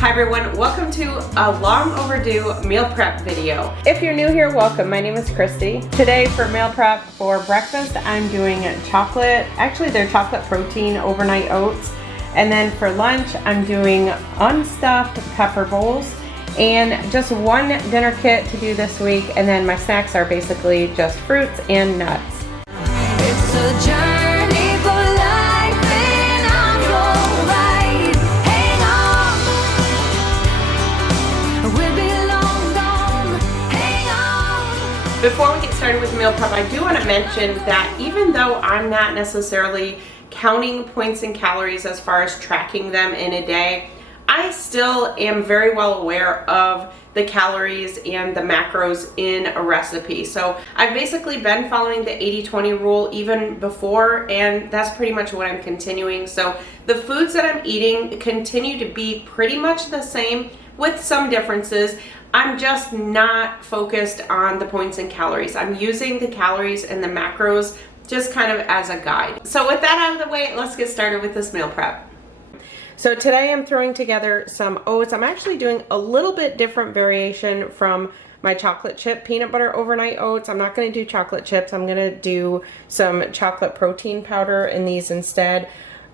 Hi everyone, welcome to a long overdue meal prep video. If you're new here, welcome. My name is Kristi. Today for meal prep for breakfast, I'm doing chocolate, actually they're chocolate protein overnight oats. And then for lunch, I'm doing unstuffed pepper bowls and just one dinner kit to do this week. And then my snacks are basically just fruits and nuts. It's a journey for life and I'm your ride. Hang on, we'll be long gone. Hang on. Before we get started with meal prep, I do want to mention that even though I'm not necessarily counting points and calories as far as tracking them in a day, I still am very well aware of the calories and the macros in a recipe. So I've basically been following the 80-20 rule even before, and that's pretty much what I'm continuing. So the foods that I'm eating continue to be pretty much the same with some differences. I'm just not focused on the points and calories. I'm using the calories and the macros just kind of as a guide. So with that out of the way, let's get started with this meal prep. So today I'm throwing together some oats. I'm actually doing a little bit different variation from my chocolate chip peanut butter overnight oats. I'm not going to do chocolate chips. I'm going to do some chocolate protein powder in these instead.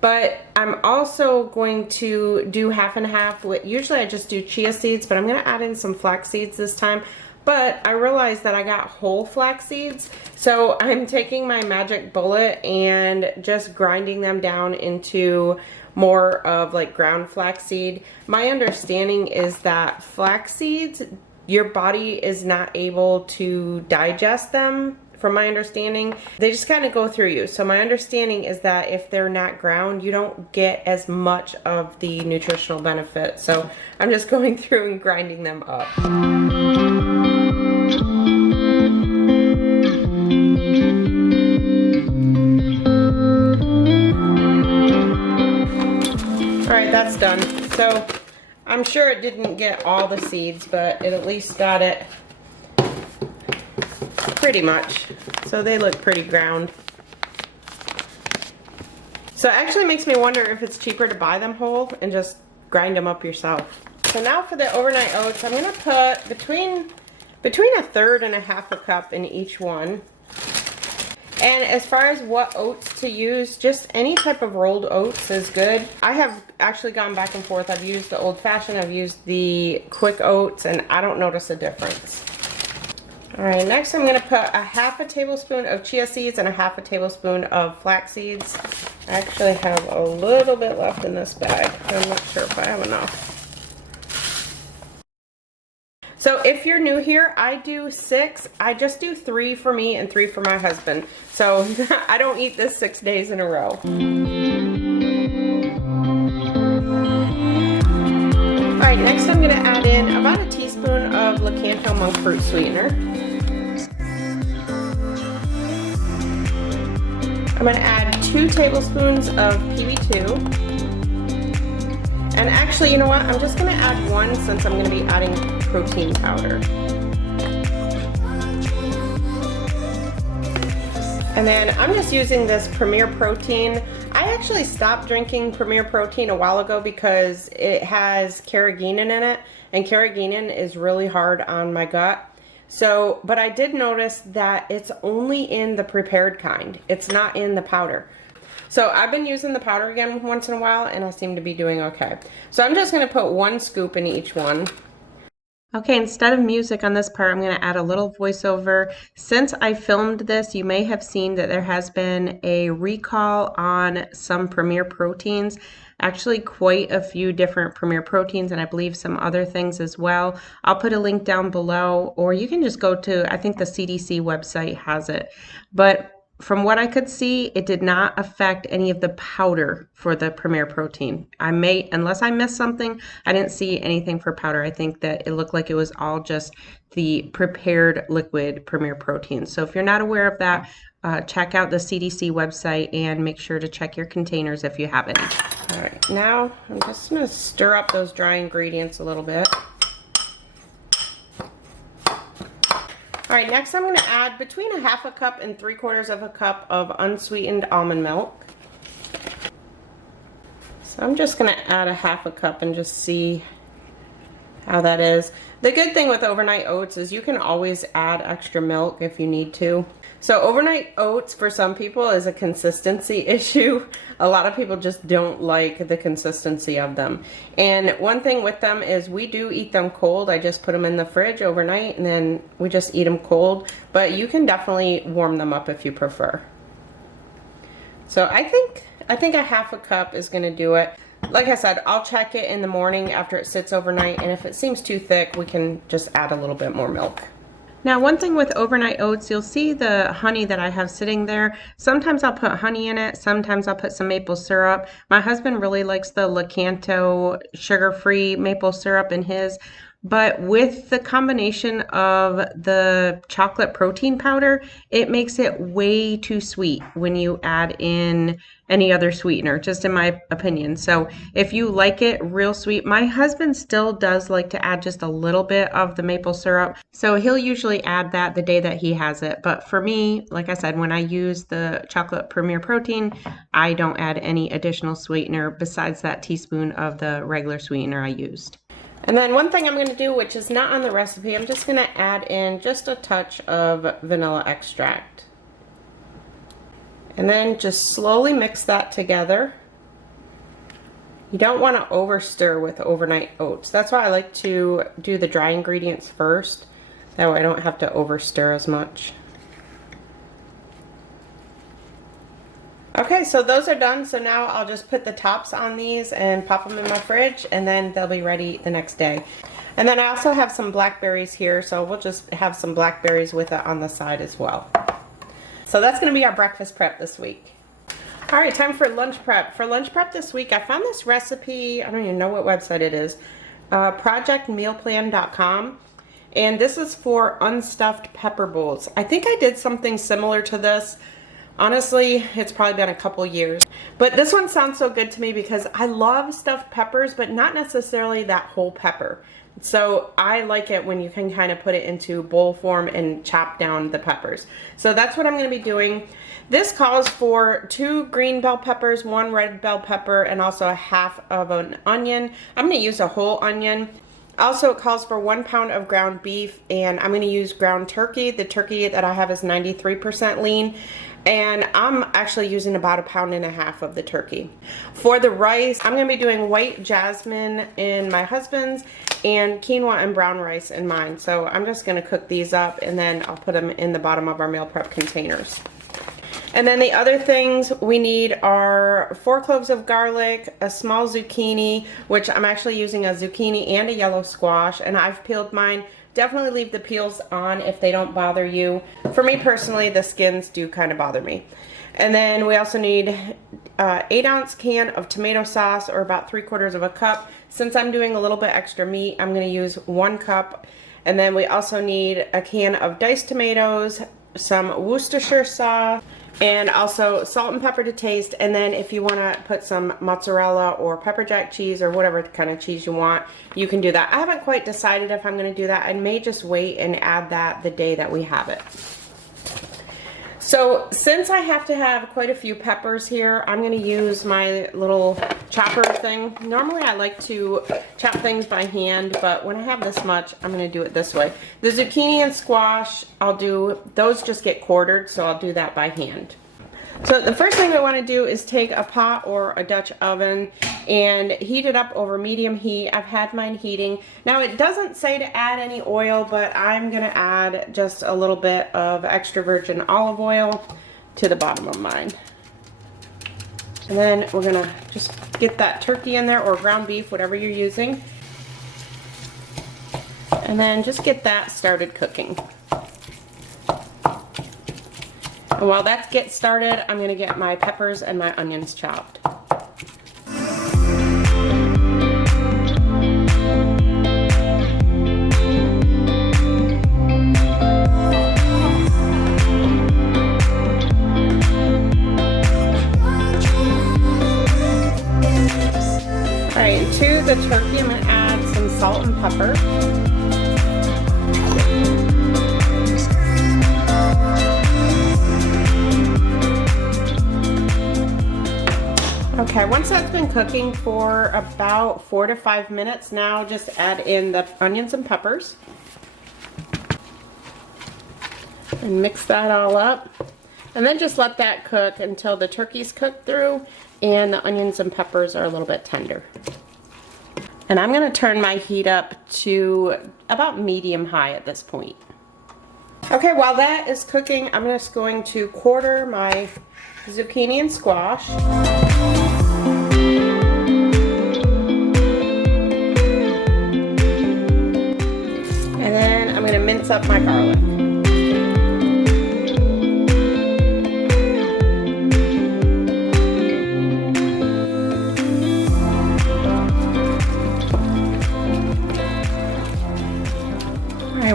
But I'm also going to do half and half. Usually I just do chia seeds, but I'm going to add in some flax seeds this time. But I realized that I got whole flax seeds, so I'm taking my magic bullet and just grinding them down into more of like ground flaxseed. My understanding is that flax seeds, your body is not able to digest them. From my understanding, they just kind of go through you. So my understanding is that if they're not ground, you don't get as much of the nutritional benefit. So I'm just going through and grinding them up. Alright, that's done. So I'm sure it didn't get all the seeds, but it at least got it pretty much. So they look pretty ground. So it actually makes me wonder if it's cheaper to buy them whole and just grind them up yourself. So now for the overnight oats, I'm going to put between a third and a half a cup in each one. And as far as what oats to use, just any type of rolled oats is good. I have actually gone back and forth. I've used the old-fashioned, I've used the quick oats, and I don't notice a difference. Alright, next I'm going to put a half a tablespoon of chia seeds and a half a tablespoon of flax seeds. I actually have a little bit left in this bag. I'm not sure if I have enough. So if you're new here, I do 6. I just do 3 for me and 3 for my husband. So I don't eat this 6 days in a row. Alright, next I'm going to add in about a teaspoon of Lakanto monk fruit sweetener. I'm going to add 2 tablespoons of PB2. And actually, you know what? I'm just going to add 1 since I'm going to be adding protein powder. And then I'm just using this Premier Protein. I actually stopped drinking Premier Protein a while ago because it has carrageenan in it, and carrageenan is really hard on my gut. So, but I did notice that it's only in the prepared kind. It's not in the powder. So I've been using the powder again once in a while, and I seem to be doing okay. So I'm just going to put 1 scoop in each one. Okay, instead of music on this part, I'm going to add a little voiceover. Since I filmed this, you may have seen that there has been a recall on some Premier Proteins. Actually, quite a few different Premier Proteins, and I believe some other things as well. I'll put a link down below, or you can just go to, I think the CDC website has it. But from what I could see, it did not affect any of the powder for the Premier Protein. Unless I missed something, I didn't see anything for powder. I think that it looked like it was all just the prepared liquid Premier Protein. So if you're not aware of that, check out the CDC website and make sure to check your containers if you have any. All right, now I'm just going to stir up those dry ingredients a little bit. All right, next I'm going to add between a half a cup and 3/4 of a cup of unsweetened almond milk. So I'm just going to add a half a cup and just see how that is. The good thing with overnight oats is you can always add extra milk if you need to. So overnight oats for some people is a consistency issue. A lot of people just don't like the consistency of them. And one thing with them is we do eat them cold. I just put them in the fridge overnight and then we just eat them cold. But you can definitely warm them up if you prefer. So I think a half a cup is gonna do it. Like I said, I'll check it in the morning after it sits overnight, and if it seems too thick, we can just add a little bit more milk. Now, one thing with overnight oats, you'll see the honey that I have sitting there. Sometimes I'll put honey in it, sometimes I'll put some maple syrup. My husband really likes the Lakanto sugar-free maple syrup in his. But with the combination of the chocolate protein powder, it makes it way too sweet when you add in any other sweetener, just in my opinion. So if you like it real sweet, my husband still does like to add just a little bit of the maple syrup. So he'll usually add that the day that he has it. But for me, like I said, when I use the chocolate premier protein, I don't add any additional sweetener besides that teaspoon of the regular sweetener I used. And then one thing I'm going to do, which is not on the recipe, I'm just going to add in just a touch of vanilla extract. And then just slowly mix that together. You don't want to overstir with overnight oats. That's why I like to do the dry ingredients first. That way I don't have to overstir as much. Okay, so those are done. So now I'll just put the tops on these and pop them in my fridge, and then they'll be ready the next day. And then I also have some blackberries here, so we'll just have some blackberries with it on the side as well. So that's going to be our breakfast prep this week. All right, time for lunch prep. For lunch prep this week, I found this recipe. I don't even know what website it is. Projectmealplan.com. And this is for unstuffed pepper bowls. I think I did something similar to this. Honestly, it's probably been a couple years. But this one sounds so good to me because I love stuffed peppers, but not necessarily that whole pepper. So I like it when you can kind of put it into bowl form and chop down the peppers. So that's what I'm going to be doing. This calls for 2 green bell peppers, 1 red bell pepper, and also a half of an onion. I'm going to use a whole onion. Also, it calls for 1 pound of ground beef, and I'm going to use ground turkey. The turkey that I have is 93% lean. And I'm actually using about 1.5 pounds of the turkey. For the rice, I'm going to be doing white jasmine in my husband's and quinoa and brown rice in mine. So I'm just going to cook these up and then I'll put them in the bottom of our meal prep containers. And then the other things we need are 4 cloves of garlic, a small zucchini, which I'm actually using a zucchini and a yellow squash, and I've peeled mine. Definitely leave the peels on if they don't bother you. For me personally, the skins do kind of bother me. And then we also need an 8-ounce can of tomato sauce, or about 3/4 of a cup. Since I'm doing a little bit extra meat, I'm going to use 1 cup. And then we also need a can of diced tomatoes, some Worcestershire sauce, and also salt and pepper to taste. And then if you want to put some mozzarella or pepper jack cheese or whatever kind of cheese you want, you can do that. I haven't quite decided if I'm going to do that. I may just wait and add that the day that we have it. So since I have to have quite a few peppers here, I'm going to use my little chopper thing. Normally I like to chop things by hand, but when I have this much, I'm going to do it this way. The zucchini and squash, those just get quartered, so I'll do that by hand. So the first thing I want to do is take a pot or a Dutch oven and heat it up over medium heat. I've had mine heating. Now it doesn't say to add any oil, but I'm going to add just a little bit of extra virgin olive oil to the bottom of mine. And then we're going to just get that turkey in there, or ground beef, whatever you're using. And then just get that started cooking. And while that gets started, I'm going to get my peppers and my onions chopped. Alright, to the turkey, I'm going to add some salt and pepper. Okay, once that's been cooking for about 4 to 5 minutes, now just add in the onions and peppers. And mix that all up. And then just let that cook until the turkey's cooked through and the onions and peppers are a little bit tender. And I'm gonna turn my heat up to about medium high at this point. Okay, while that is cooking, I'm just going to quarter my zucchini and squash. And then I'm gonna mince up my garlic.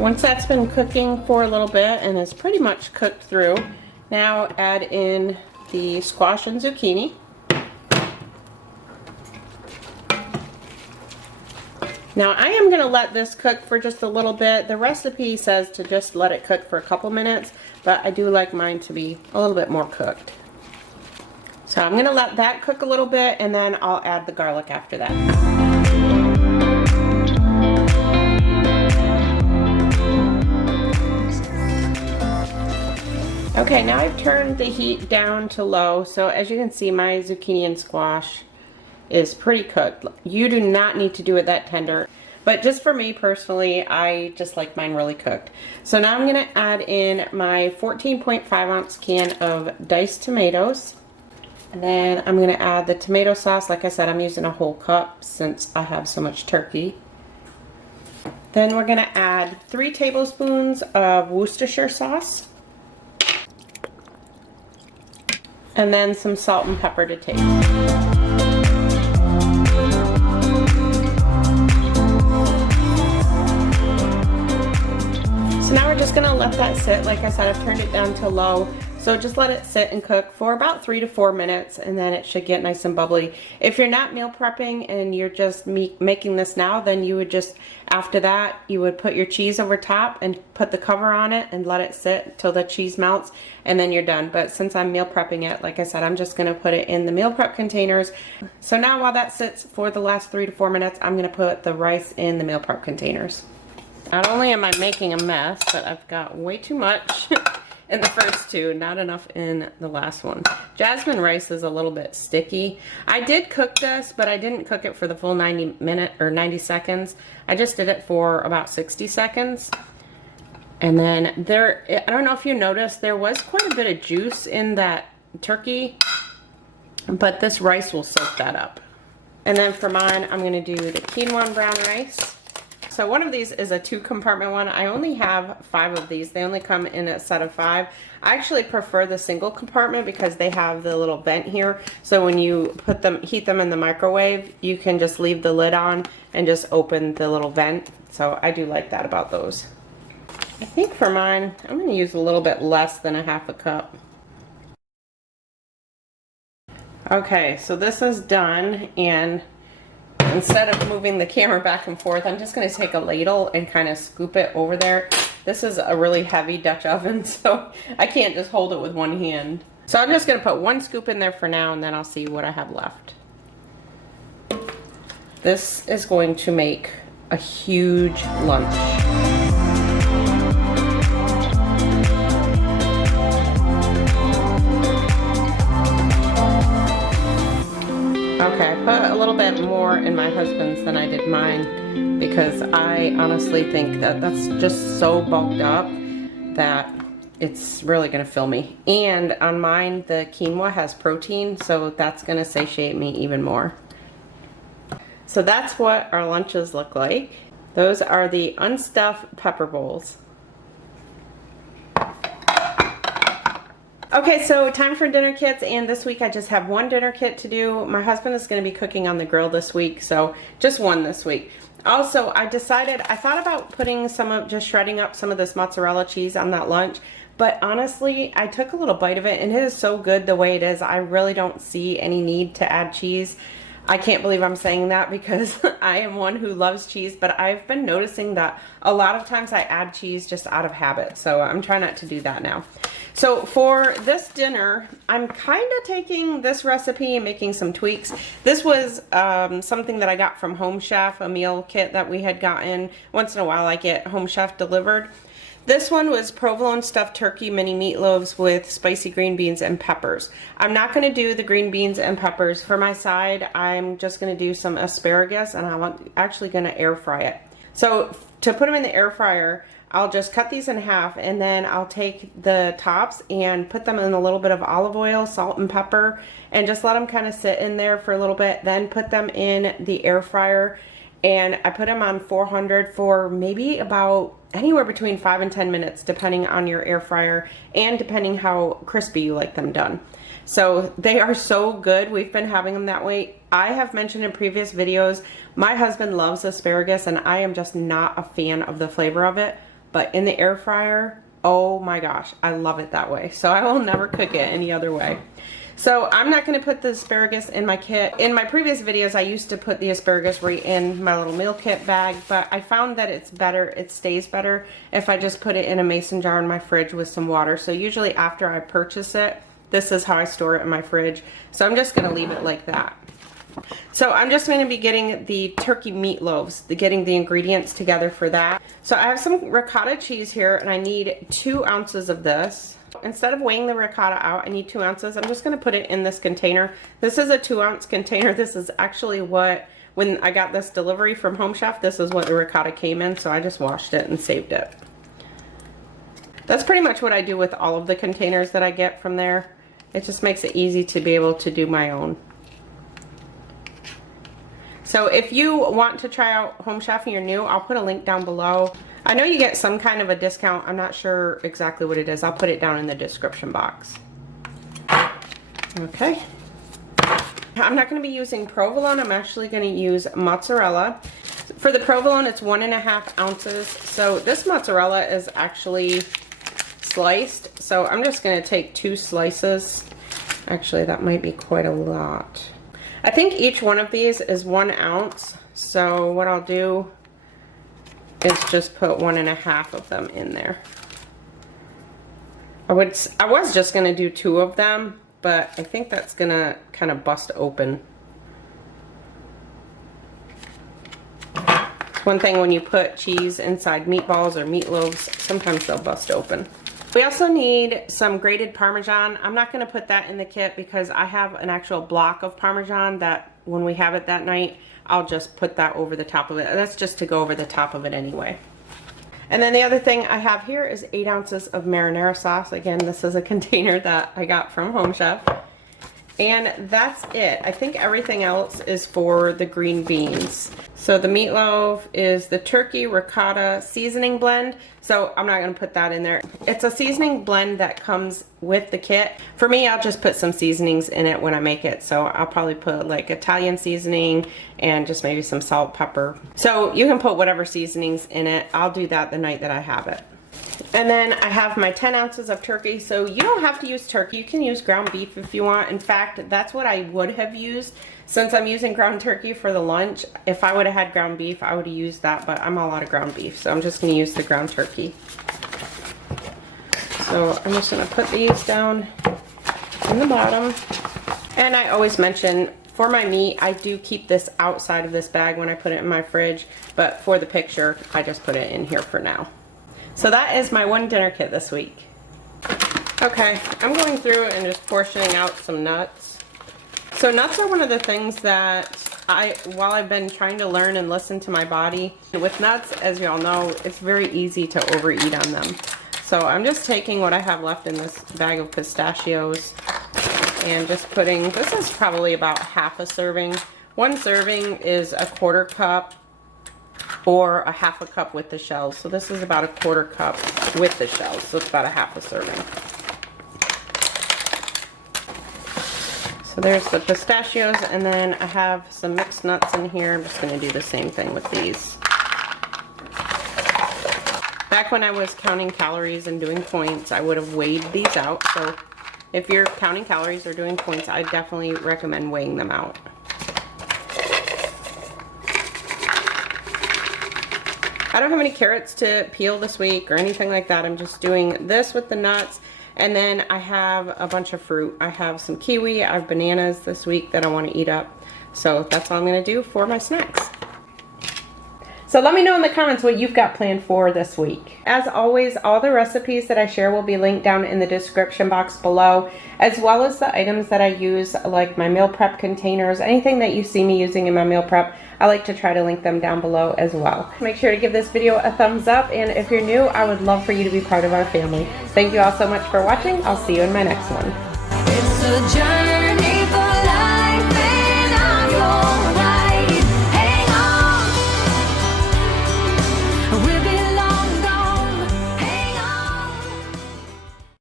Once that's been cooking for a little bit and is pretty much cooked through, now add in the squash and zucchini. Now I am going to let this cook for just a little bit. The recipe says to just let it cook for a couple minutes, but I do like mine to be a little bit more cooked. So I'm going to let that cook a little bit and then I'll add the garlic after that. Okay, now I've turned the heat down to low, so as you can see, my zucchini and squash is pretty cooked. You do not need to do it that tender, but just for me personally, I just like mine really cooked. So now I'm going to add in my 14.5 ounce can of diced tomatoes, and then I'm going to add the tomato sauce. Like I said, I'm using a whole cup since I have so much turkey. Then we're going to add 3 tablespoons of Worcestershire sauce. And then some salt and pepper to taste. So now we're just gonna let that sit. Like I said, I've turned it down to low. So just let it sit and cook for about 3 to 4 minutes and then it should get nice and bubbly. If you're not meal prepping and you're just making this now, then you would just, after that, you would put your cheese over top and put the cover on it and let it sit till the cheese melts and then you're done. But since I'm meal prepping it, like I said, I'm just gonna put it in the meal prep containers. So now while that sits for the last 3 to 4 minutes, I'm gonna put the rice in the meal prep containers. Not only am I making a mess, but I've got way too much in the first 2, not enough in the last one. Jasmine rice is a little bit sticky. I did cook this, but I didn't cook it for the full 90 seconds. I just did it for about 60 seconds. And then there, I don't know if you noticed, there was quite a bit of juice in that turkey, but this rice will soak that up. And then for mine, I'm gonna do the quinoa and brown rice. So one of these is a 2-compartment one. I only have 5 of these. They only come in a set of 5. I actually prefer the single compartment because they have the little vent here. So when you heat them in the microwave, you can just leave the lid on and just open the little vent. So I do like that about those. I think for mine, I'm going to use a little bit less than a half a cup. Okay, so this is done, and instead of moving the camera back and forth, I'm just going to take a ladle and kind of scoop it over there. This is a really heavy Dutch oven, so I can't just hold it with one hand. So I'm just going to put 1 scoop in there for now, and then I'll see what I have left. This is going to make a huge lunch. Okay, I put a little bit more in my husband's than I did mine because I honestly think that that's just so bulked up that it's really going to fill me. And on mine, the quinoa has protein, so that's going to satiate me even more. So that's what our lunches look like. Those are the unstuffed pepper bowls. Okay, so time for dinner kits, and this week I just have 1 dinner kit to do. My husband is going to be cooking on the grill this week, so just 1 this week. Also, I thought about putting just shredding up some of this mozzarella cheese on that lunch, but honestly, I took a little bite of it, and it is so good the way it is. I really don't see any need to add cheese. I can't believe I'm saying that because I am one who loves cheese, but I've been noticing that a lot of times I add cheese just out of habit. So I'm trying not to do that now. So for this dinner, I'm kind of taking this recipe and making some tweaks. This was something that I got from Home Chef, a meal kit that we had gotten. Once in a while I get Home Chef delivered. This one was provolone stuffed turkey mini meatloaves with spicy green beans and peppers. I'm not going to do the green beans and peppers. For my side, I'm just going to do some asparagus, and I'm actually going to air fry it. So to put them in the air fryer, I'll just cut these in half, and then I'll take the tops and put them in a little bit of olive oil, salt and pepper, and just let them kind of sit in there for a little bit. Then put them in the air fryer, and I put them on 400 for maybe about anywhere between 5 and 10 minutes, depending on your air fryer and depending how crispy you like them done. So they are so good. We've been having them that way. I have mentioned in previous videos, my husband loves asparagus and I am just not a fan of the flavor of it. But in the air fryer, oh my gosh, I love it that way. So I will never cook it any other way. So I'm not going to put the asparagus in my kit. In my previous videos, I used to put the asparagus right in my little meal kit bag, but I found that it's better, it stays better if I just put it in a mason jar in my fridge with some water. So usually after I purchase it, this is how I store it in my fridge. So I'm just going to leave it like that. So I'm just going to be getting the turkey meatloaves, getting the ingredients together for that. So I have some ricotta cheese here, and I need 2 ounces of this. Instead of weighing the ricotta out, I need 2 ounces. I'm just going to put it in this container. This is a 2-ounce container. This is actually what, when I got this delivery from Home Chef, this is what the ricotta came in, so I just washed it and saved it. That's pretty much what I do with all of the containers that I get from there. It just makes it easy to be able to do my own. So if you want to try out Home Chef and you're new, I'll put a link down below. I know you get some kind of a discount. I'm not sure exactly what it is. I'll put it down in the description box. Okay. I'm not going to be using provolone. I'm actually going to use mozzarella. For the provolone, it's 1.5 ounces. So this mozzarella is actually sliced. So I'm just going to take 2 slices. Actually, that might be quite a lot. I think each one of these is 1 ounce. So what I'll do is just put 1.5 of them in there. I was just gonna do 2 of them, but I think that's gonna kind of bust open. One thing when you put cheese inside meatballs or meatloaves, sometimes they'll bust open. We also need some grated Parmesan. I'm not going to put that in the kit because I have an actual block of Parmesan that when we have it that night, I'll just put that over the top of it. That's just to go over the top of it anyway. And then the other thing I have here is 8 ounces of marinara sauce. Again, this is a container that I got from Home Chef. And that's it. I think everything else is for the green beans. So the meatloaf is the turkey ricotta seasoning blend. So I'm not going to put that in there. It's a seasoning blend that comes with the kit. For me, I'll just put some seasonings in it when I make it. So I'll probably put like Italian seasoning and just maybe some salt, pepper. So you can put whatever seasonings in it. I'll do that the night that I have it. And then I have my 10 ounces of turkey. So you don't have to use turkey. You can use ground beef if you want. In fact, that's what I would have used since I'm using ground turkey for the lunch. If I would have had ground beef, I would have used that, but I'm all out of ground beef. So I'm just going to use the ground turkey. So I'm just going to put these down in the bottom. And I always mention, for my meat, I do keep this outside of this bag when I put it in my fridge. But for the picture, I just put it in here for now. So that is my one dinner kit this week. Okay, I'm going through and just portioning out some nuts. So nuts are one of the things that while I've been trying to learn and listen to my body, with nuts, as you all know, it's very easy to overeat on them. So I'm just taking what I have left in this bag of pistachios and just putting, this is probably about half a serving. 1 serving is 1/4 cup. Or 1/2 cup with the shells. So this is about 1/4 cup with the shells. So it's about 1/2 serving. So there's the pistachios, and then I have some mixed nuts in here. I'm just going to do the same thing with these. Back when I was counting calories and doing points, I would have weighed these out. So if you're counting calories or doing points, I definitely recommend weighing them out. I don't have any carrots to peel this week or anything like that. I'm just doing this with the nuts. And then I have a bunch of fruit. I have some kiwi, I have bananas this week that I want to eat up. So that's all I'm going to do for my snacks. So let me know in the comments what you've got planned for this week. As always, all the recipes that I share will be linked down in the description box below, as well as the items that I use, like my meal prep containers, anything that you see me using in my meal prep. I like to try to link them down below as well. Make sure to give this video a thumbs up, and if you're new, I would love for you to be part of our family. Thank you all so much for watching. I'll see you in my next one. It's a journey.